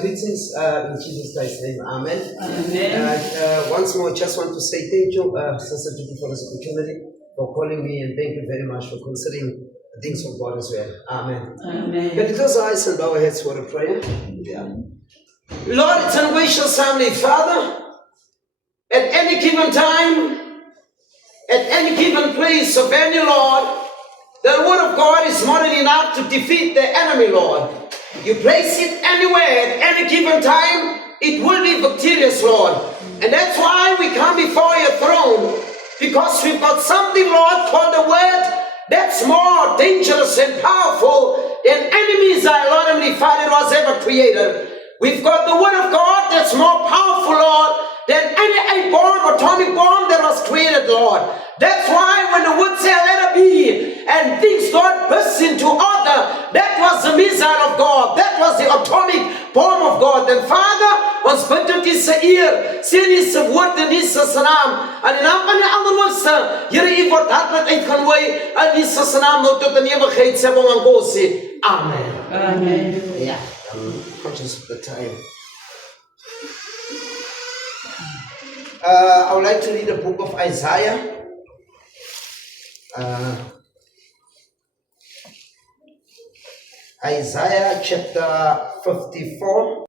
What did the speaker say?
Greetings in Jesus Christ's name, Amen. Amen. Once more, just want to say thank you, Sister Judy, for this opportunity, for calling me, and thank you very much for considering the things of God as well. Amen. Amen. Can you close our eyes and bow our heads for a prayer? Yeah. Lord, it's a gracious Heavenly Father, at any given time, at any given place of any Lord, the word of God is more than enough to defeat the enemy, Lord. You place it anywhere, at any given time, it will be victorious, Lord. And that's why we come before your throne, because we've got something, Lord, called the word that's more dangerous and powerful than enemies, our Lord and Heavenly Father, was ever created. We've got the word of God that's more powerful, Lord, than any atomic bomb that was created, Lord. That's why when the word said, let it be, and things got burst into order, that was the missile of God. That was the atomic bomb of God. En Vader, ons bid dat U se eer, sien U se woord in Jesus se naam. In die naam van die Allerhoogste, Here, U word hartlik uitgenooi in Jesus se naam nou tot in ewigheid sê ons aan sê. Amen. Amen. Yeah. I'm conscious of the time. I would like to read the book of Isaiah. Isaiah chapter 54.